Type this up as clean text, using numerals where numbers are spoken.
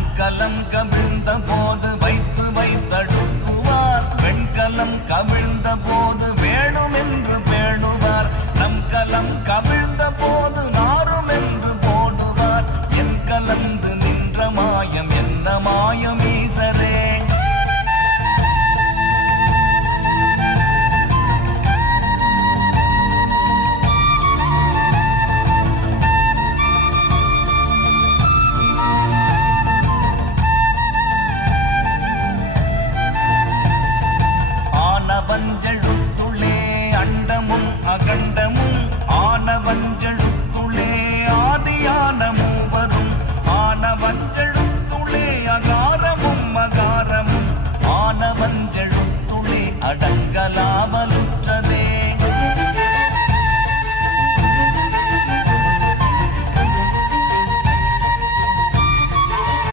மண்கலம் கவிழ்ந்த போது வைத்து வைத்தடுக்குவார் வெண்கலம் கவிழ்ந்த போது வேணுமென்று பேணுவார் நம் கலம் கவிழ்ந்த போது நாரும் என்று போடுவார் என் கலந்து நின்ற மாயம் என்ன மாயம் ஈசரே ஆனவஞ்செழுத்துளே அண்டமும் அகண்டமும் ஆனவஞ்செழுத்துளே ஆதியான மூவரும் ஆனவஞ்செழுத்துளே அகாரமும் அகாரமும் ஆனவஞ்செழுத்துளே அடங்கலாவலும்